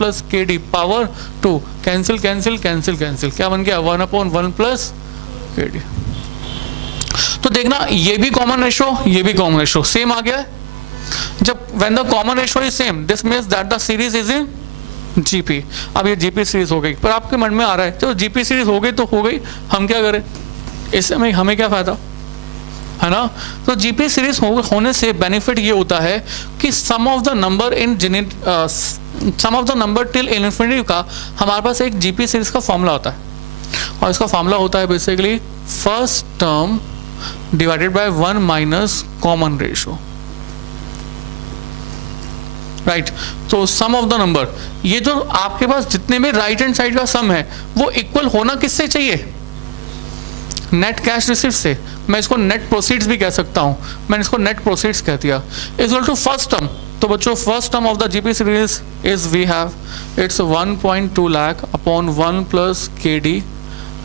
Plus K D power 2, cancel cancel cancel cancel, क्या बन गया 1/1 प्लस के डी। तो देखना ये भी कॉमन रेशो, ये भी कॉमन रेशो सेम आ गया है। जब when the common ratio is same this means that the series is in GP. अब ये जीपी सीरीज हो गई, पर आपके मन में आ रहा है तो जीपी सीरीज हो गई तो हो गई, हम क्या करें, इसमें हमें क्या फायदा है ना। तो जीपी सीरीज होने से बेनिफिट ये होता है कि sum of the number till infinity का हमारे पास एक जीपी सीरीज का फॉर्मूला होता है, और इसका फॉर्मूला होता है basically first term divided by 1 minus common ratio, right. तो सम ऑफ द नंबर, ये जो आपके पास जितने भी राइट हैंड साइड का सम है वो इक्वल होना किससे चाहिए, नेट कैश रिसीव से। मैं इसको नेट प्रोसीड्स भी कह सकता हूं, मैंने इसको नेट प्रोसीड्स कह दिया, इक्वल टू फर्स्ट टर्म। तो बच्चों first term of the GP series is we have it's 1.2 lakh upon 1 plus K D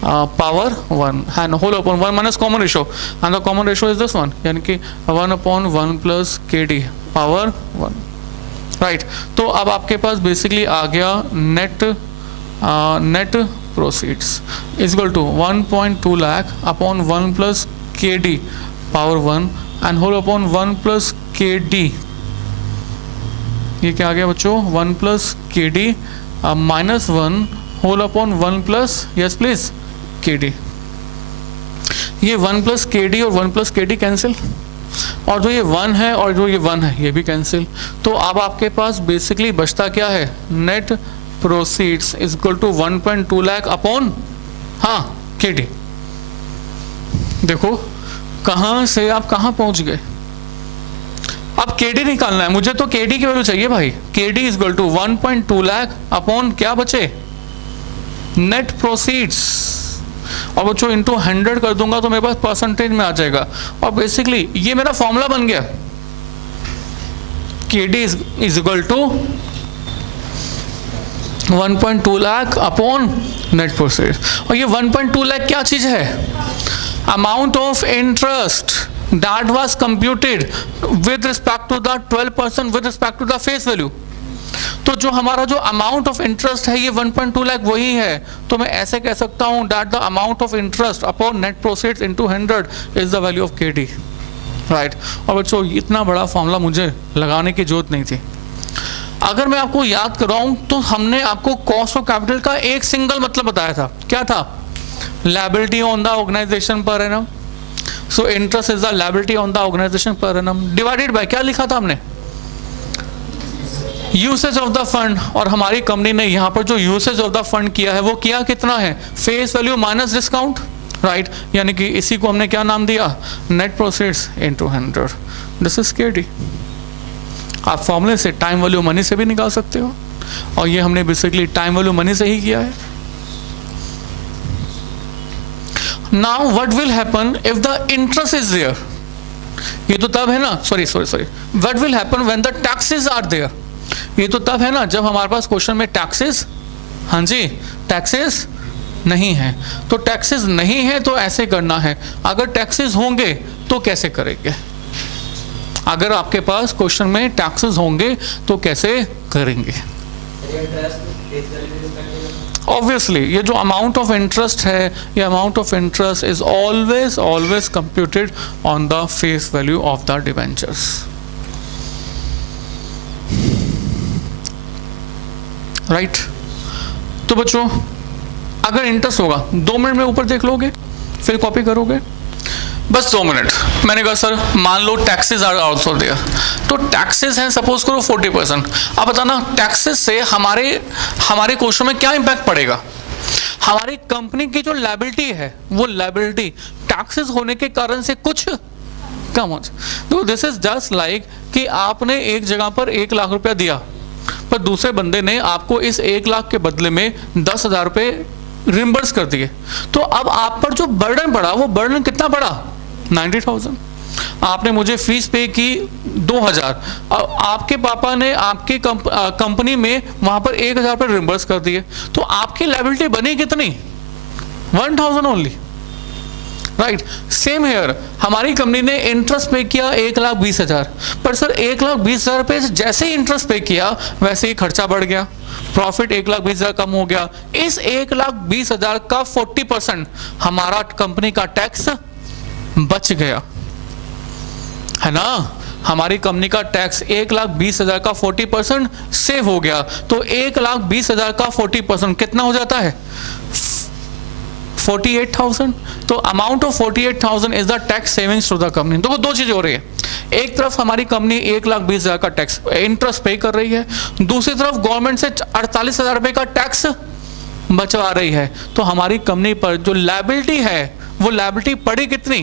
power 1 and whole upon 1 minus common ratio, and the common ratio is this one, यानी कि 1/1 plus kd power 1, right. तो अब आपके पास basically आ गया net proceeds is equal to 1.2 lakh upon 1 plus K D power 1 and whole upon 1 plus K D, ये क्या आ गया बच्चों 1 plus K D minus 1 whole upon 1 plus yes please K D. ये 1 प्लस के डी और 1 plus K D cancel, और जो ये 1 है और जो ये 1 है ये भी कैंसिल। तो अब आपके पास बेसिकली बचता क्या है, net proceeds is equal to 1.2 lakh upon हाँ के डी। देखो कहां से आप कहां पहुंच गए। अब के डी निकालना है मुझे, तो के डी की वैल्यू चाहिए भाई, K D is equal to 1.2 lakh upon क्या बचे, नेट प्रोसीड्स, और बच्चों इनटू 100 कर दूंगा तो मेरे पास परसेंटेज में आ जाएगा, और बेसिकली ये मेरा फॉर्मूला बन गया, K D is equal to 1.2 lakh upon net proceed. और ये 1.2 लाख क्या चीज है, amount of interest that was computed with respect to the 12% with respect to the face value. तो जो हमारा जो अमाउंट ऑफ इंटरेस्ट है ये 1.2 लाख वही है, तो मैं ऐसे कह सकता हूं that the amount of interest upon net proceeds into 100 is the value of KD, right. और बच्चों इतना बड़ा फॉर्मूला मुझे लगाने की जरूरत नहीं थी। अगर मैं आपको याद कराऊं तो हमने आपको कॉस्ट ऑफ कैपिटल का एक सिंगल मतलब बताया था, क्या था, liability on the organisation per annum. So interest is the liability on the organisation per annum divided by क्या लिखा था हमने, यूसेज ऑफ द फंड। और हमारी कंपनी ने यहाँ पर जो यूसेज ऑफ द फंड किया है वो किया कितना है, face value minus discount, right. यानी कि इसी को हमने क्या नाम दिया, net proceeds into 100, this is KD. आप फॉर्मूले से टाइम वैल्यू मनी से भी निकाल सकते हो, और ये हमने बेसिकली टाइम वैल्यू मनी से ही किया है। Now what will happen if the interest is there, ये तो तब है ना, sorry what will happen when the taxes are there, ये तो तब है ना जब हमारे पास क्वेश्चन में टैक्सेस, हाँ जी टैक्सेस नहीं है। तो टैक्सेस नहीं है तो ऐसे करना है, अगर टैक्सेस होंगे तो कैसे करेंगे, अगर आपके पास क्वेश्चन में टैक्सेस होंगे तो कैसे करेंगे। ऑब्वियसली ये जो अमाउंट ऑफ इंटरेस्ट है, ये amount of interest is always computed on the face value of the debentures, right. तो बच्चों अगर इंटरेस्ट होगा 2 मिनट में ऊपर देख लोगे फिर कॉपी करोगे, बस 2 मिनट। मैंने कहा सर मान लो टैक्सेस आर आल्सो देयर, तो टैक्सेस हैं सपोज करो 40%। अब बताना टैक्सेस से हमारे क्वेश्चन में क्या इंपैक्ट पड़ेगा, हमारी कंपनी की जो लायबिलिटी है वो लायबिलिटी टैक्सेस होने के कारण से कुछ कम हो जाए। तो दिस इज जस्ट लाइक कि आपने एक जगह पर 1 लाख रुपया दिया, पर दूसरे बंदे ने आपको इस 1 लाख के बदले में 10,000 रुपए रिम्बर्स कर दिए, तो अब आप पर जो बर्डन पड़ा वो बर्डन कितना पड़ा, 90,000। आपने मुझे फीस पे की 2,000, आपके पापा ने आपके कंपनी में वहां पर 1,000 रुपए रिम्बर्स कर दिए, तो आपकी लायबिलिटी बनी कितनी, 1,000 ओनली, राइट। सेम हेयर हमारी कंपनी ने इंटरेस्ट पे किया 1,20,000, पर सर 1,20,000 रुपए जैसे ही इंटरेस्ट पे किया वैसे ही खर्चा बढ़ गया, प्रॉफिट 1,20,000 कम हो गया, इस 1,20,000 का 40% हमारा कंपनी का टैक्स बच गया, है ना। हमारी कंपनी का टैक्स 1,20,000 का 40% सेव हो गया, तो 1,20,000 का 40% कितना हो जाता है 48,000। तो amount of 48,000 is the tax savings to the company. तो दो चीजें हो रही है, एक तरफ हमारी कंपनी 1,20,000 का टैक्स इंटरेस्ट पे कर रही है, दूसरी तरफ गवर्नमेंट से 48,000 रुपए का टैक्स बचवा रही है। तो हमारी कंपनी पर जो लायबिलिटी है वो लायबिलिटी पड़ी कितनी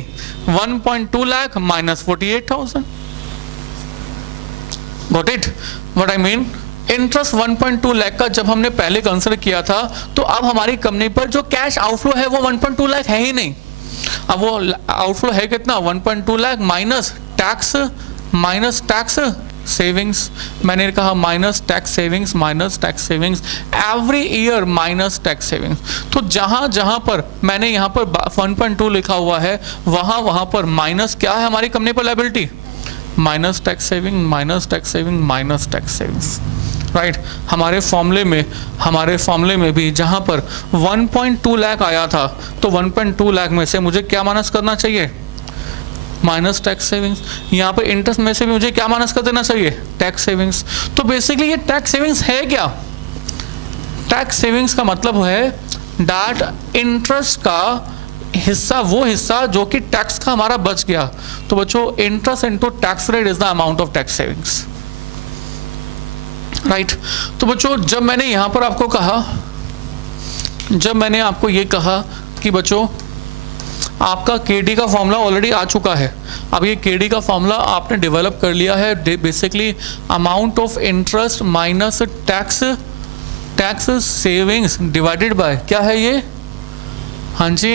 1.2 lakh minus 48,000। Got it what I mean. Interest 1.2 lakh का जब हमने पहले कंसिडर किया था, तो अब हमारी कंपनी पर जो कैश आउटफ्लो है वो 1.2 लाख है ही नहीं। अब वो आउटफ्लो है कितना 1.2 लाख माइनस टैक्स सेविंग्स। मैंने कहा minus tax savings every year minus tax savings. तो जहां पर मैंने यहाँ पर 1.2 लिखा हुआ है वहां पर माइनस क्या है हमारी कंपनी पर liability, minus tax savings right. हमारे फॉर्मूले में भी जहां पर 1.2 लाख आया था, तो 1.2 लाख में से मुझे क्या माइनस करना चाहिए, माइनस टैक्स सेविंग्स। यहाँ पर इंटरेस्ट में से भी मुझे क्या माइनस कर देना चाहिए, टैक्स सेविंग्स। तो बेसिकली ये टैक्स सेविंग्स है क्या, टैक्स सेविंग्स का मतलब है दैट इंटरेस्ट का हिस्सा, वो हिस्सा जो कि टैक्स का हमारा बच गया। तो बच्चों interest into tax rate is the amount of tax savings, right. तो बच्चों जब मैंने यहां पर आपको कहा, जब मैंने आपको ये कहा कि बच्चों आपका केडी का फॉर्मूला ऑलरेडी आ चुका है, अब ये केडी का फॉर्मूला आपने डेवलप कर लिया है, basically amount of interest minus tax savings divided by क्या है ये, हाँ जी,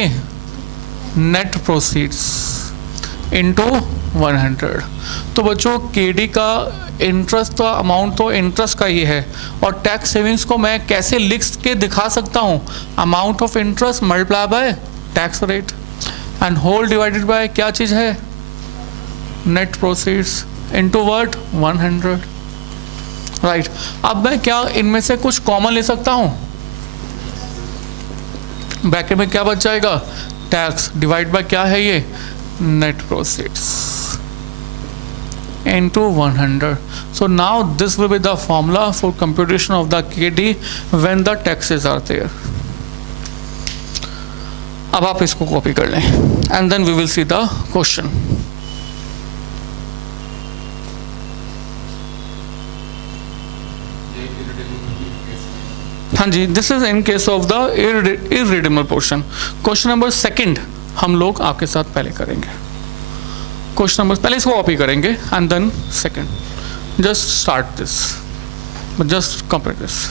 नेट प्रोसीड्स इनटू 100। तो बच्चों केडी का इंटरेस्ट का अमाउंट तो इंटरेस्ट का ही है, और टैक्स सेविंग्स को मैं कैसे लिख के दिखा सकता हूँ, amount of interest multiply by tax rate and whole divided by क्या चीज़ है, net proceeds into what 100, right. अब मैं क्या इनमें से कुछ कॉमन ले सकता हूँ, ब्रैकेट में क्या बच जाएगा, टैक्स डिवाइड बाय क्या है ये, net proceeds into 100. So now this will be the formula for computation of the KD when the taxes are there. अब आप इसको कॉपी कर लें and then we will see the question. हाँ जी, this is in case of the irredeemable portion. Question number 2 हम लोग आपके साथ पहले करेंगे। क्वेश्चन नंबर पहले इसको कॉपी करेंगे and then second, just start this, just complete this.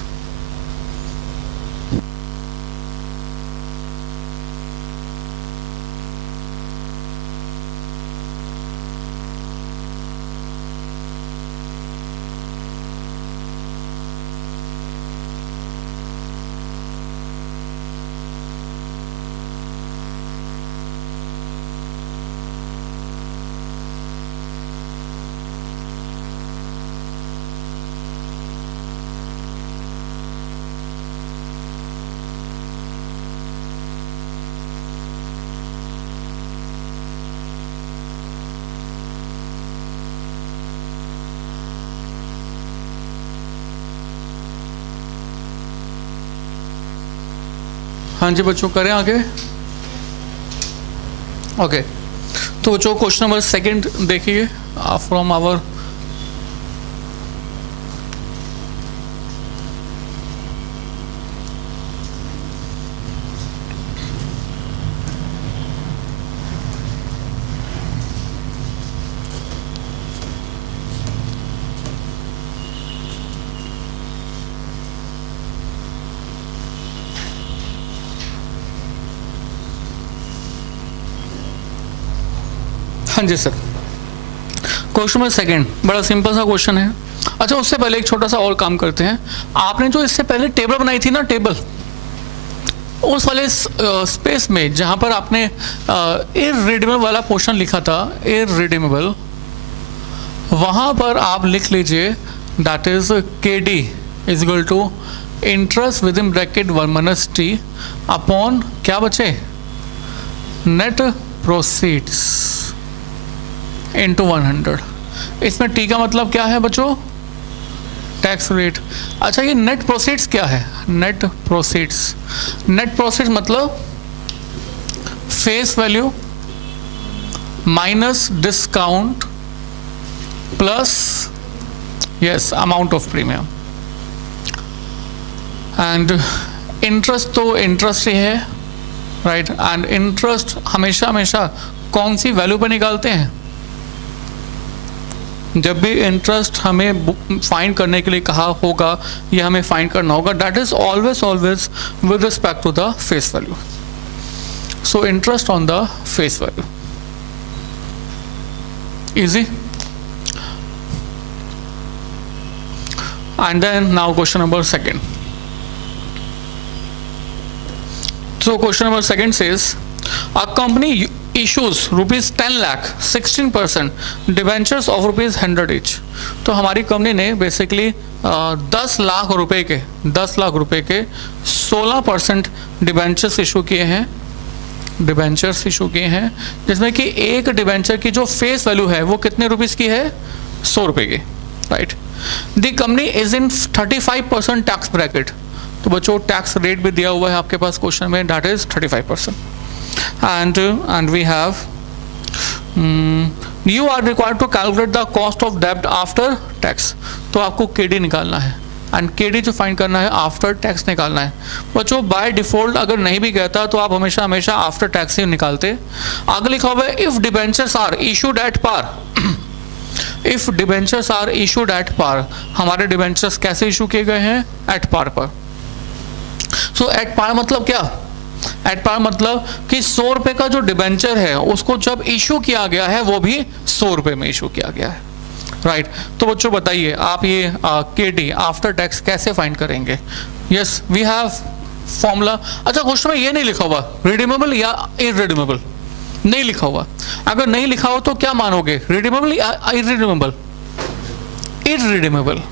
हाँ जी बच्चों करें आगे। ओके तो बच्चों क्वेश्चन नंबर 2 देखिए फ्रॉम आवर हाँ जी सर, क्वेश्चन नंबर 2 बड़ा सिंपल सा क्वेश्चन है। अच्छा उससे पहले एक छोटा सा और काम करते हैं। आपने जो इससे पहले टेबल बनाई थी ना, टेबल, उस वाले स्पेस में जहाँ पर आपने इररिडीमेबल वाला पोर्शन लिखा था, इररिडीमेबल, वहाँ पर आप लिख लीजिए that is K D is equal to interest with in bracket 1 minus T upon क्या बचे, नेट प्रोसीड्स इंटू 100। इसमें टी का मतलब क्या है बच्चों, टैक्स रेट। अच्छा ये नेट प्रोसीड्स क्या है, नेट प्रोसीड्स, नेट प्रोसीड्स मतलब face value minus discount plus yes amount of premium. And interest तो इंटरेस्ट ही है, राइट। एंड इंटरेस्ट हमेशा हमेशा कौन सी वैल्यू पर निकालते हैं, जब भी इंटरेस्ट हमें फाइंड करने के लिए कहा होगा या हमें फाइंड करना होगा, that is always always with respect to the face value. So interest on the face value, easy. And then now question number 2. So question number 2 says a company issues rupees 10 lakh 16% debentures of rupees 100 each. तो हमारी company ने basically 10 lakh रुपए के 16% debentures issue किए हैं, जिसमें कि एक डिबेंचर की जो फेस वैल्यू है वो कितने रुपीस की है, 100 रुपए की, right. The company is in 35% tax bracket. तो बच्चों टैक्स रेट भी दिया हुआ है आपके पास क्वेश्चन में, that is 35%। And we have you are required to calculate the cost of डेब्ट आफ्टर टैक्स। तो आपको केडी निकालना है, एंड केडी जो फाइंड करना है आफ्टर टैक्स निकालना है। बच्चों बाय डिफॉल्ट अगर नहीं भी कहता तो आप हमेशा आफ्टर टैक्स ही निकालते। आगे लिखा हुआ है if debentures are issued at par. If debentures are issued at par, हमारे डिबेंचर्स कैसे इशू किए गए हैं, एट पार पर। सो एट पार मतलब क्या, एट पार मतलब कि 100 रुपए का जो डिबेंचर है उसको जब इशू किया गया है वो भी 100 रुपए में इशू किया गया है, राइट। तो बच्चों बताइए आप ये केडी आफ्टर टैक्स कैसे फाइंड करेंगे। Yes we have formula. अच्छा क्वेश्चन में ये नहीं लिखा हुआ रिडीमेबल या इररिडीमेबल, नहीं लिखा हुआ। अगर नहीं लिखा हो तो क्या मानोगे, रिडीमेबल या इररिडीमेबल, इररिडीमेबल।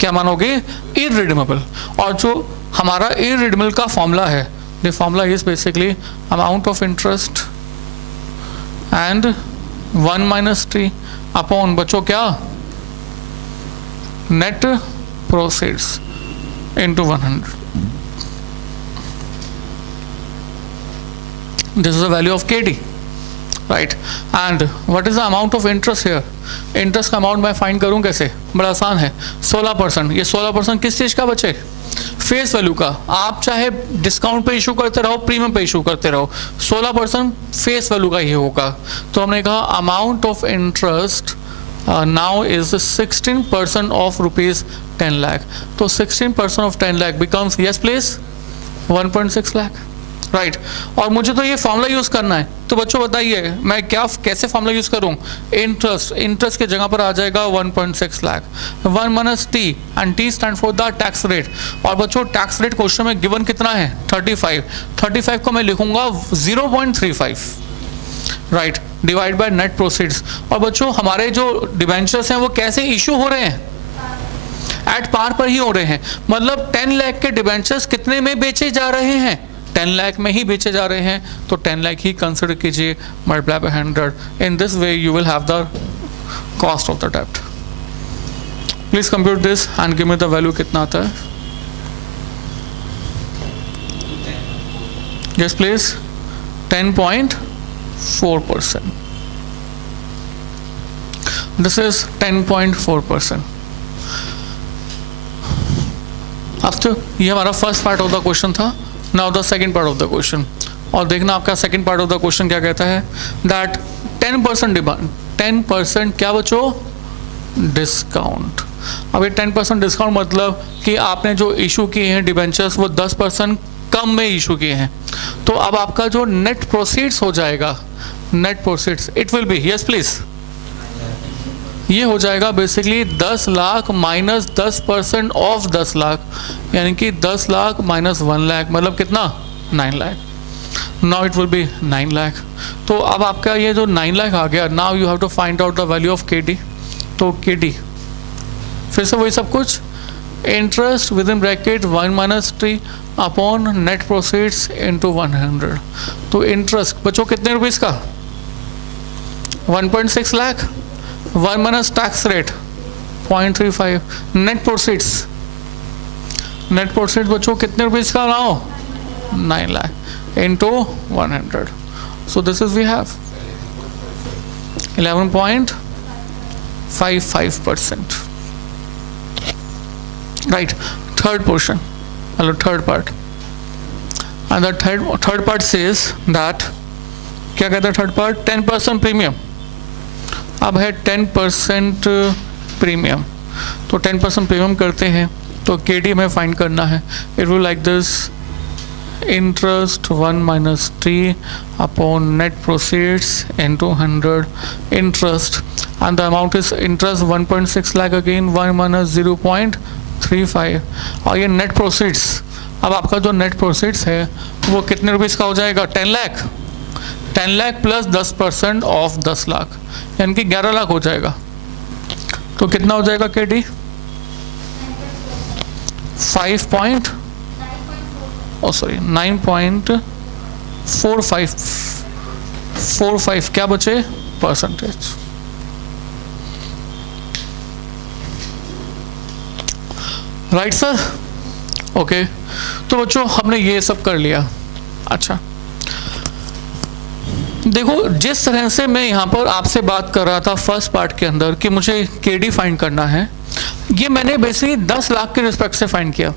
क्या मानोगे, इररिडीमेबल। और जो हमारा इररिडीमेबल का फॉर्मूला है, the formula is basically amount of interest and 1 minus T upon बच्चों क्या, net proceeds into 100। This is the value of KD, right? And what is the amount of interest here? Interest का amount मैं find करूं कैसे, बड़ा आसान है, 16%। ये 16% किस चीज़ का बचे, फेस वैल्यू का। आप चाहे डिस्काउंट पे इशू करते रहो, प्रीमियम पे इशू करते रहो, 16% फेस वैल्यू का ही होगा। तो हमने कहा amount of interest now is 16% of rupees 10 lakh. तो 16% of 10 lakh becomes, yes please, 1.6 lakh, right. और मुझे तो ये फॉर्मूला यूज करना है। तो बच्चों बताइए मैं कैसे फॉर्मूला यूज करूं, इंटरेस्ट के जगह पर आ जाएगा 1.6 lakh, 1 minus T, and T stand for the tax rate. और बच्चों टैक्स रेट क्वेश्चन में गिवन कितना है, 35 को मैं लिखूंगा 0.35, right, divide by net proceeds. और बच्चों हमारे जो डिबेंचर्स हैं वो कैसे इशू हो रहे हैं, एट पार पर ही हो रहे हैं। मतलब 10 लाख के डिबेंचर्स कितने में बेचे जा रहे हैं, 10 लाख में ही बेचे जा रहे हैं। तो 10 लाख ही कंसिडर कीजिए, multiply by 100। In this way you will have the cost of the डेब्ट। Please compute this and give me the value कितना आता है। Yes please, 10.4%। This is 10.4%। अब तो ये हमारा first part of the question था। Now the second part of the question, और देखना आपका second part of the question क्या कहता है, दैट 10% डिमांड, 10% क्या बच्चों, डिस्काउंट। अब ये 10% डिस्काउंट मतलब कि आपने जो इशू किए हैं डिबेंचर्स वो 10% कम में इशू किए हैं। तो अब आपका जो नेट प्रोसीड्स हो जाएगा, net proceeds it will B, yes please, ये हो जाएगा basically 10 lakh minus 10% of 10 lakh, यानी कि 10 लाख माइनस 1 लाख, मतलब कितना, 9 lakh. Now it will be 9 lakh. तो अब आपका ये जो 9 लाख आ गया, now you have to find out the value of KD. तो केडी फिर से वही सब कुछ, interest with in bracket 1 minus T upon net proceeds into 100। तो इंटरेस्ट बच्चों कितने रुपीस का? 1.6 lakh. 1 minus tax rate 0.35। Net proceeds बच्चों कितने रुपीस का लाओ? 9 lakh into 100। So this is we have 11.55%। Right, third portion, hello, third part, and the third part says that, क्या कहता है थर्ड पार्ट? 10% प्रीमियम। अब है 10% प्रीमियम, तो 10% प्रीमियम करते हैं तो KD हमें फाइंड करना है। It will like this, interest 1 minus T upon net proceeds into 100 interest, and the amount is interest 1.6 lakh, again 1 minus 0.35, और ये नेट प्रोसीड्स। अब आपका जो नेट प्रोसीड्स है वो कितने रुपीस का हो जाएगा? 10 लाख। 10 लाख प्लस 10% ऑफ 10 लाख, यानी कि 11 लाख हो जाएगा। तो कितना हो जाएगा KD? 9.45 क्या बचे? परसेंटेज। Right sir? ओके, तो बच्चों हमने ये सब कर लिया। अच्छा देखो, जिस तरह से मैं यहाँ पर आपसे बात कर रहा था फर्स्ट पार्ट के अंदर कि मुझे KD फाइंड करना है, ये मैंने बेसिकली 10 लाख के रिस्पेक्ट से फाइंड किया।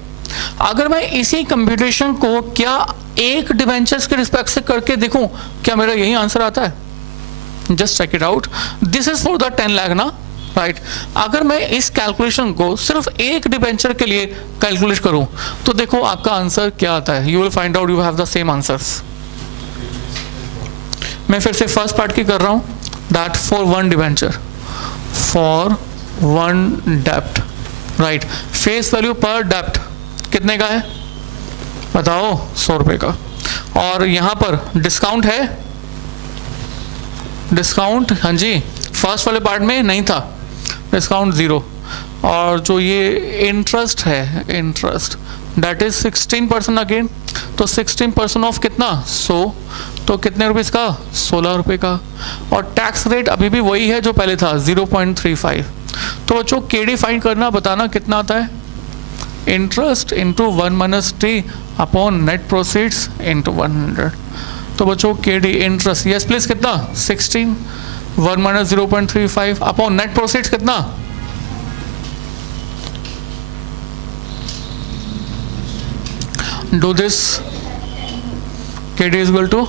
अगर मैं इसी कंप्यूटेशन को क्या एक डिवेंचर्स के रिस्पेक्ट से करके देखूं, क्या मेरा यही आंसर आता है? Just check it out. This is for the 10 lakh ना, राइट। अगर मैं इस कैलकुलेशन को सिर्फ एक डिबेंचर के लिए कैलकुलेट करूं तो देखो आपका आंसर क्या आता है। You will find out you have the same answers. मैं फिर से फर्स्ट पार्ट की कर रहा हूं, that for one debenture, for one डेप्ट, राइट। फेस वैल्यू पर डेप्ट कितने का है बताओ? 100 रुपए का। और यहां पर डिस्काउंट है, डिस्काउंट हाँ जी फर्स्ट वाले पार्ट में नहीं था, डिस्काउंट 0। और जो ये इंटरेस्ट है, इंटरेस्ट दैट इज 16% अगेन, तो 16% ऑफ कितना? 100, तो कितने रुपीस का? 16 रुपए का। और टैक्स रेट अभी भी वही है जो पहले था, 0.35। तो बच्चों KD फाइंड करना, बताना कितना आता है? Interest into 1 minus T upon net proceeds into 100। तो बच्चों KD इंटरेस्ट, यस प्लीज, कितना? 16, 1 माइनस 0.35 अपॉन नेट प्रोसीड्स कितना? Do this, KD is equal to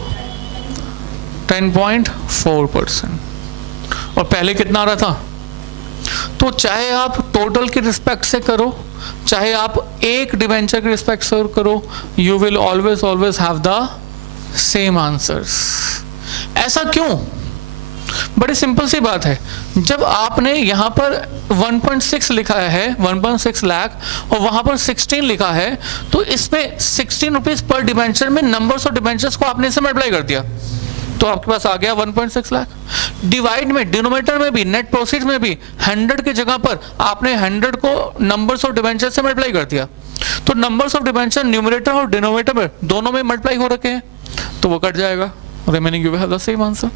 10.4%। और पहले कितना आ रहा था? तो चाहे आप टोटल के रिस्पेक्ट से करो, चाहे आप एक डिबेंचर के रिस्पेक्ट से करो, you will always always have the same answers. ऐसा क्यों? बड़ी सिंपल सी बात है, जब आपने यहाँ पर 1.6 लिखा है, 1.6 लाख, और वहां पर 16 लिखा है, तो इसमें 16 रुपीज पर डिबेंचर में नंबर्स ऑफ डिबेंचर्स को आपने इसे मल्टीप्लाई कर दिया, तो आपके पास आ गया 1.6 लाख। डिवाइड में, डिनोमिनेटर में भी, नेट प्रोसीड्स में भी 100 की जगह पर आपने 100 को नंबर्स ऑफ डिबेंचर से मल्टीप्लाई कर दिया, तो नंबर्स ऑफ डिबेंचर न्यूमरेटर और डिनोमिनेटर में दोनों में मल्टीप्लाई हो रखे हैं, तो वो कट जाएगा। Remaining you have the same answer.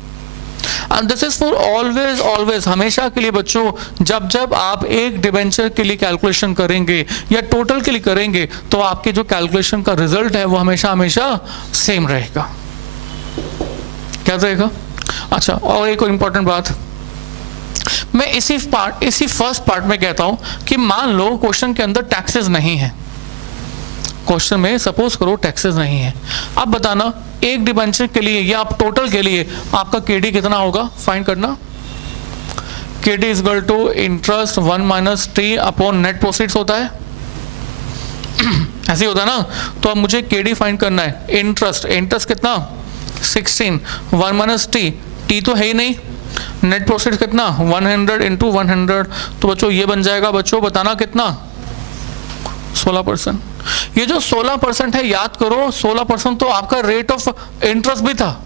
And this is for always always, हमेशा के लिए बच्चों, जब जब आप एक डिबेंचर के लिए कैलकुलेशन करेंगे या टोटल के लिए करेंगे, तो आपके जो कैलकुलेशन का रिजल्ट है वो हमेशा हमेशा सेम रहेगा। क्या रहेगा? अच्छा, और एक और इंपॉर्टेंट बात, मैं इसी फर्स्ट पार्ट में कहता हूं कि मान लो क्वेश्चन के अंदर टैक्सेस नहीं है, क्वेश्चन में सपोज करो टैक्सेस नहीं है, अब बताना एक डिबेंचर के लिए या आप टोटल के लिए आपका KD कितना होगा, फाइंड करना। KD is equal to interest 1 minus T upon net proceeds होता है, ऐसे ही होता है ना। तो अब मुझे KD फाइंड करना है। इंटरेस्ट, इंटरेस्ट कितना? 16, 1 माइनस टी, टी तो है ही नहीं, नेट प्रोसीड कितना? 100 इंटू 100, तो बच्चों ये बन जाएगा, बच्चों बताना कितना? 16%। ये जो 16% है, याद करो 16% तो आपका रेट ऑफ इंटरेस्ट भी था,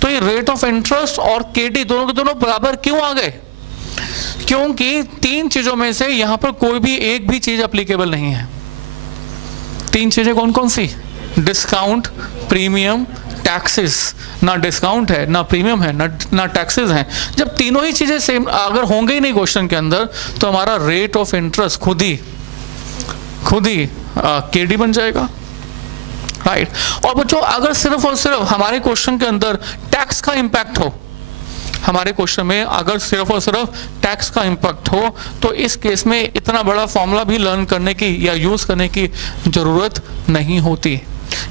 तो ये रेट ऑफ इंटरेस्ट और KD दोनों के दोनों बराबर क्यों आ गए? क्योंकि तीन चीजों में से यहां पर कोई भी एक भी चीज अप्लीकेबल नहीं है। तीन चीजें कौन कौन सी? Discount, premium, taxes. ना डिस्काउंट है, ना प्रीमियम है, ना टैक्सेस हैं। जब तीनों ही चीजें सेम अगर होंगे ही नहीं क्वेश्चन के अंदर, तो हमारा रेट ऑफ इंटरेस्ट खुद ही केडी बन जाएगा, राइट। और बच्चों अगर सिर्फ और सिर्फ हमारे क्वेश्चन के अंदर टैक्स का इंपैक्ट हो, हमारे क्वेश्चन में अगर सिर्फ और सिर्फ टैक्स का इंपैक्ट हो, तो इस केस में इतना बड़ा फॉर्मूला भी लर्न करने की या यूज करने की जरूरत नहीं होती।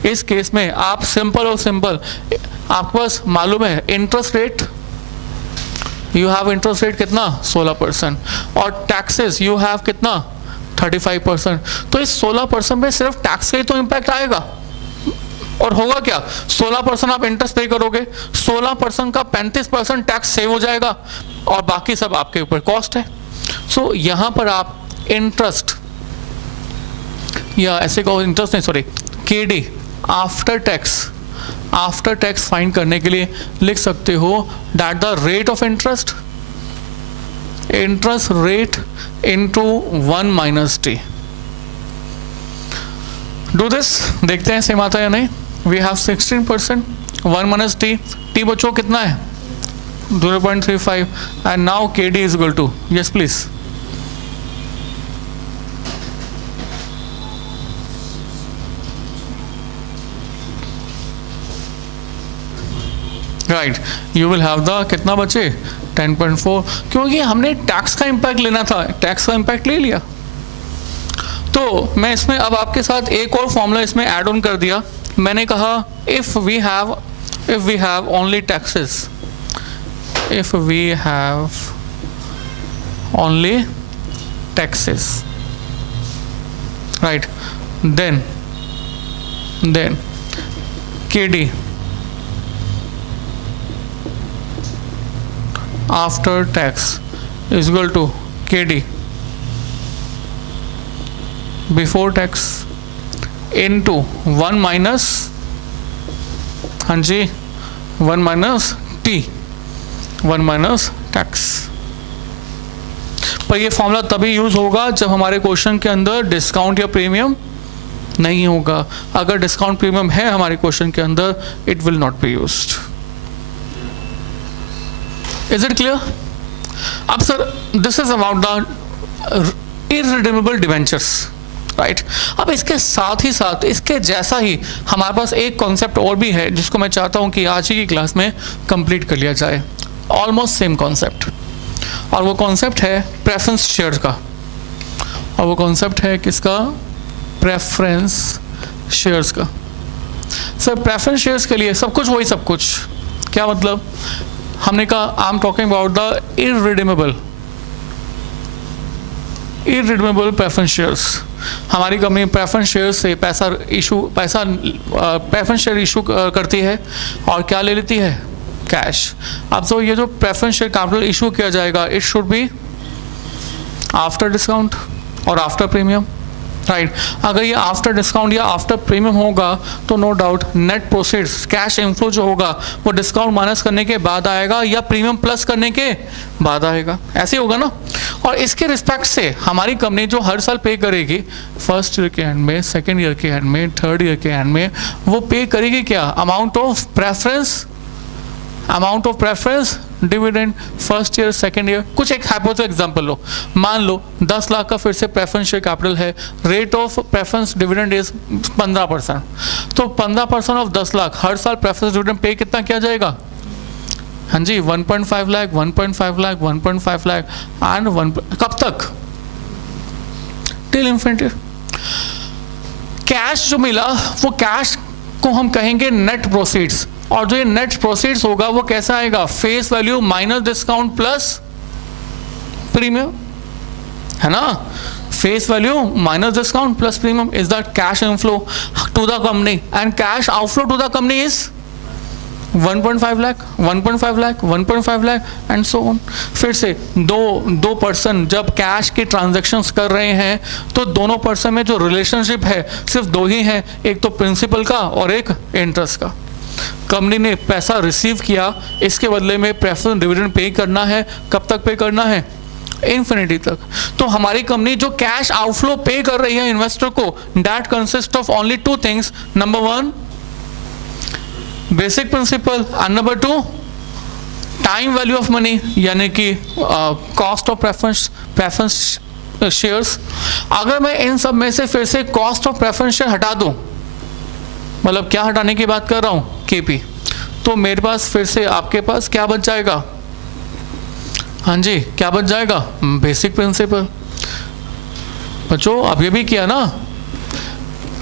इस केस में आप सिंपल और सिंपल, आपके पास मालूम है interest rate, you have interest rate कितना 16%, और टैक्सेस यू हैव कितना 35%। तो इस 16% में सिर्फ टैक्स का ही तो इंपैक्ट आएगा, और होगा क्या? 16% आप इंटरेस्ट पे करोगे, 16% का 35% टैक्स सेव हो जाएगा, और बाकी सब आपके ऊपर कॉस्ट है। सो यहां पर आप इंटरेस्ट, या ऐसे कहो इंटरेस्ट नहीं, sorry, KD after tax find करने के लिए लिख सकते हो that the rate of interest rate into 1 minus T. Do this, देखते हैं सेम आता है या नहीं। We have 16%, 1 minus T, T बच्चों कितना है 0.35, and now K D is equal to, yes please, right, you will have the कितना बचे 10.4, क्योंकि हमने टैक्स का इंपैक्ट लेना था, टैक्स का इंपैक्ट ले लिया। तो मैं इसमें अब आपके साथ एक और फॉर्मूला इसमें ऐड ऑन कर दिया। मैंने कहा if we have only taxes, if we have only taxes, right, then KD after tax is equal to KD before tax into 1 minus, हाँ जी, 1 minus T, 1 माइनस टैक्स। पर ये फॉर्मूला तभी use होगा जब हमारे क्वेश्चन के अंदर डिस्काउंट या प्रीमियम नहीं होगा। अगर डिस्काउंट प्रीमियम है हमारे क्वेश्चन के अंदर, it will not be used. Is it clear? अब sir this is about the irredeemable debentures, right. अब इसके साथ ही साथ, इसके जैसा ही हमारे पास एक कॉन्सेप्ट और भी है जिसको मैं चाहता हूं कि आज ही की क्लास में कंप्लीट कर लिया जाए। ऑलमोस्ट सेम कॉन्सेप्ट, और वो कॉन्सेप्ट है प्रेफरेंस शेयर्स का, और वो कॉन्सेप्ट है किसका? प्रेफरेंस शेयर्स का। सर प्रेफरेंस शेयर्स के लिए सब कुछ वही सब कुछ, क्या मतलब? हमने कहा I am talking about the irredeemable preference shares. हमारी कंपनी प्रेफरेंस शेयर से प्रेफरेंस शेयर इशू करती है, और क्या ले लेती है? कैश। अब तो ये जो प्रेफरेंस शेयर कैपिटल इशू किया जाएगा, it should be after discount और आफ्टर प्रीमियम, राइट। अगर ये आफ्टर डिस्काउंट या आफ्टर प्रीमियम होगा तो no doubt net proceeds, cash inflow जो होगा वो डिस्काउंट माइनस करने के बाद आएगा या प्रीमियम प्लस करने के बाद आएगा, ऐसे होगा ना। और इसके रिस्पेक्ट से हमारी कंपनी जो हर साल पे करेगी, फर्स्ट ईयर के एंड में, सेकेंड ईयर के एंड में, थर्ड ईयर के एंड में, वो पे करेगी क्या? Amount of preference dividend, first year second year. कुछ एक हाइपोथेटिकल एग्जांपल लो, मान लो 10 लाख का फिर से प्रेफरेंस शेयर कैपिटल है, rate of preference dividend is 15%, तो 15% ऑफ 10 लाख हर साल प्रेफरेंस डिविडेंड पे कितना किया जाएगा? हाँ जी, 1.5 लाख, 1.5 लाख, 1.5 लाख एंड 1, कब तक? Till infinity. कैश जो मिला वो कैश को हम कहेंगे नेट प्रोसीड्स, और जो ये नेट प्रोसीड्स होगा वो कैसा आएगा? Face value minus discount plus premium, है ना। Face value minus discount plus premium is the cash inflow to the company, and cash outflow to the company is 1.5 lakh, 1.5 lakh, 1.5 lakh and so on. फिर से दो person जब कैश के transactions कर रहे हैं, तो दोनों पर्सन में जो रिलेशनशिप है सिर्फ दो ही है, एक तो प्रिंसिपल का और एक इंटरेस्ट का। कंपनी ने पैसा रिसीव किया, इसके बदले में प्रेफरेंस डिविडेंड पे करना है। कब तक पे करना है? इन्फिनिटी तक। तो हमारी कंपनी जो कैश आउटफ्लो पे कर रही है इन्वेस्टर को, that consist of only two things, number one basic principle and number two time value of money, यानी कि कॉस्ट ऑफ प्रेफरेंस शेयर्स। अगर मैं इन सब में से फिर से कॉस्ट ऑफ प्रेफरेंस शेयर हटा दूं, मतलब क्या हटाने की बात कर रहा हूं, केपी, तो मेरे पास फिर से आपके पास क्या बच जाएगा, हाँ जी क्या बच जाएगा, बेसिक प्रिंसिपल। बच्चों अब ये भी किया ना,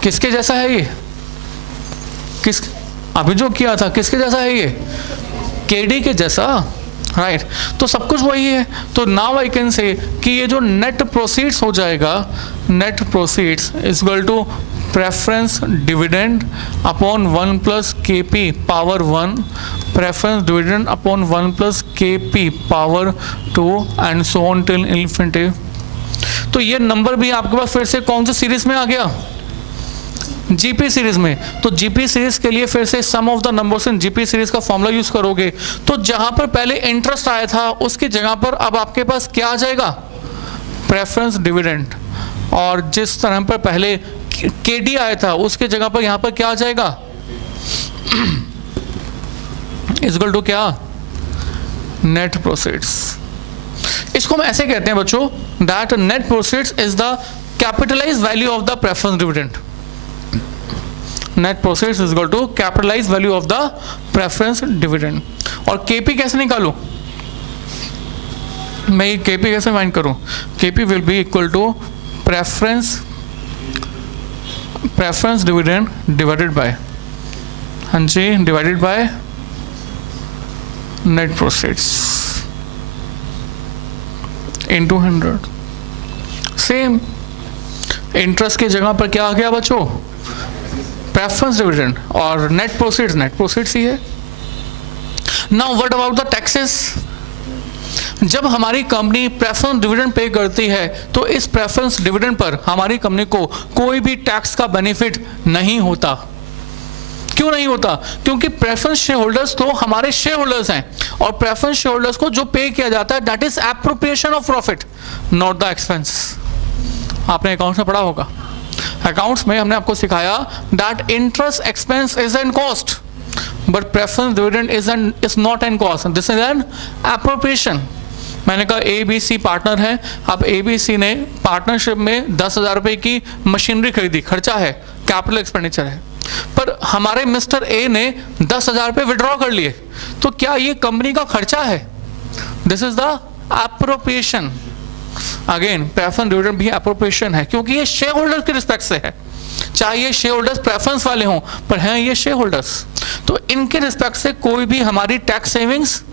किसके जैसा है ये, किस अभी जो किया था किसके जैसा है ये, केडी के जैसा, राइट। तो सब कुछ वही है। तो नाउ आई कैन से कि ये जो नेट प्रोसीड्स हो जाएगा, net proceeds is equal to preference dividend upon 1 plus KP power 1, preference dividend upon 1 plus KP power 2 and so on till infinity. तो ये नंबर भी आपके पास फिर से कौन सी सीरीज में आ गया, जीपी सीरीज में। तो जीपी सीरीज के लिए फिर से sum of the numbers in GP series का फॉर्मूला यूज करोगे, तो जहां पर पहले इंटरेस्ट आया था उसकी जगह पर अब आपके पास क्या आ जाएगा, प्रेफरेंस डिविडेंड, और जिस तरह पर पहले केडी आया था उसके जगह पर यहां पर क्या आ जाएगा, इक्वल टू क्या, नेट प्रोसीड्स। इसको हम ऐसे कहते हैं बच्चों, that net proceeds is the capitalised value of the preference dividend. Net proceeds is equal to capitalised value of the preference dividend. और केपी कैसे निकालूं, मैं ये केपी कैसे फाइंड करूं, KP will be equal to preference dividend divided by, हाँ जी divided by net proceeds into 100। Same interest की जगह पर क्या आ गया बच्चों, प्रेफरेंस डिविडेंड, और नेट प्रोसीड्स ही है। Now what about the taxes. जब हमारी कंपनी प्रेफरेंस डिविडेंड पे करती है तो इस प्रेफरेंस डिविडेंड पर हमारी कंपनी को कोई भी टैक्स का बेनिफिट नहीं होता। क्यों नहीं होता, क्योंकि प्रेफरेंस शेयर होल्डर्स तो हमारे शेयर होल्डर्स हैं, और प्रेफरेंस शेयर होल्डर्स को जो पे किया जाता है that is appropriation of profit, not the expense. आपने अकाउंट्स में पढ़ा होगा, अकाउंट्स में हमने आपको सिखाया that interest expense is an cost but preference dividend is not an cost, this is an appropriation. मैंने कहा ABC पार्टनर है, अब ABC ने पार्टनरशिप में 10,000 रुपए की मशीनरी खरीदी, खर्चा है, कैपिटल एक्सपेंडिचर है, पर हमारे मिस्टर A ने 10,000 रुपए विड्रॉ कर लिए, तो क्या ये कंपनी का खर्चा है, this is the appropriation. Again preference dividend भी एप्रोप्रिएशन है, क्योंकि ये शेयर होल्डर्स के रिस्पेक्ट से है, चाहे ये शेयर होल्डर्स प्रेफरेंस वाले हों, पर हैं ये शेयर होल्डर्स, तो इनके रिस्पेक्ट से कोई भी हमारी टैक्स सेविंग्स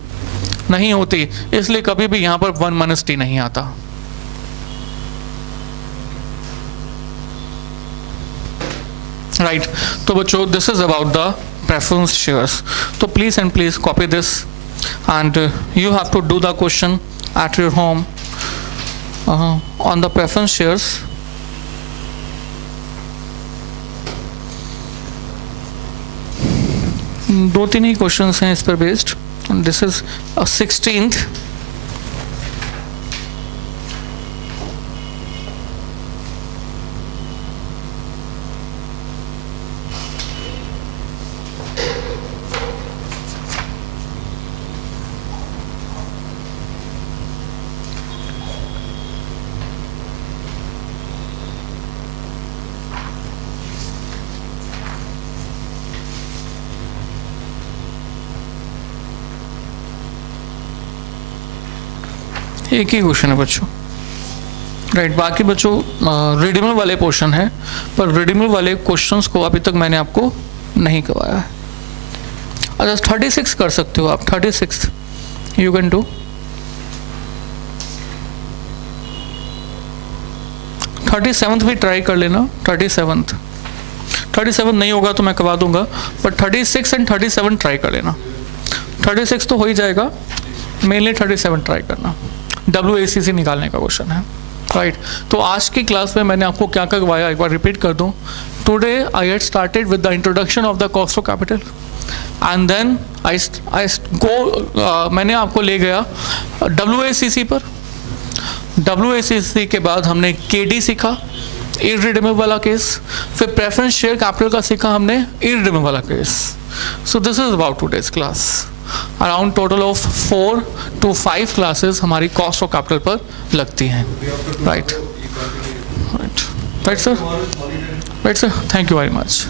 नहीं होती, इसलिए कभी भी यहां पर 1 -T नहीं आता। राइट तो बच्चों this is about the preference shares. तो please and please copy this and you have to do the question at your home on the preference shares. दो तीन ही क्वेश्चंस हैं इस पर बेस्ड, दिस इज 16th। एक ही question है बच्चों, right. बाकी बच्चों रिडीमल वाले पोर्शन है, पर रिडीमल वाले क्वेश्चंस को अभी तक मैंने आपको नहीं करवाया है। अच्छा 36 कर सकते हो आप, 36 यू कैन डू। 37th भी ट्राई कर लेना, 37 नहीं होगा तो मैं करवा दूंगा, पर 36 एंड 37 ट्राई कर लेना। 36 तो हो ही जाएगा, मेनली 37 ट्राई करना, WACC निकालने का क्वेश्चन है, राइट। तो आज की क्लास में मैंने आपको क्या करवाया एक बार रिपीट कर दूं। Today I had started with the introduction of the cost of capital and then मैंने आपको ले गया WACC पर, WACC के बाद हमने KD सीखा, इररिडीमेबल वाला केस, फिर प्रेफरेंस शेयर कैपिटल का सीखा हमने, इररिडीमेबल वाला case. So this is about today's class. Around total of 4 to 5 classes हमारी कॉस्ट ऑफ कैपिटल पर लगती हैं. Right sir. Thank you very much.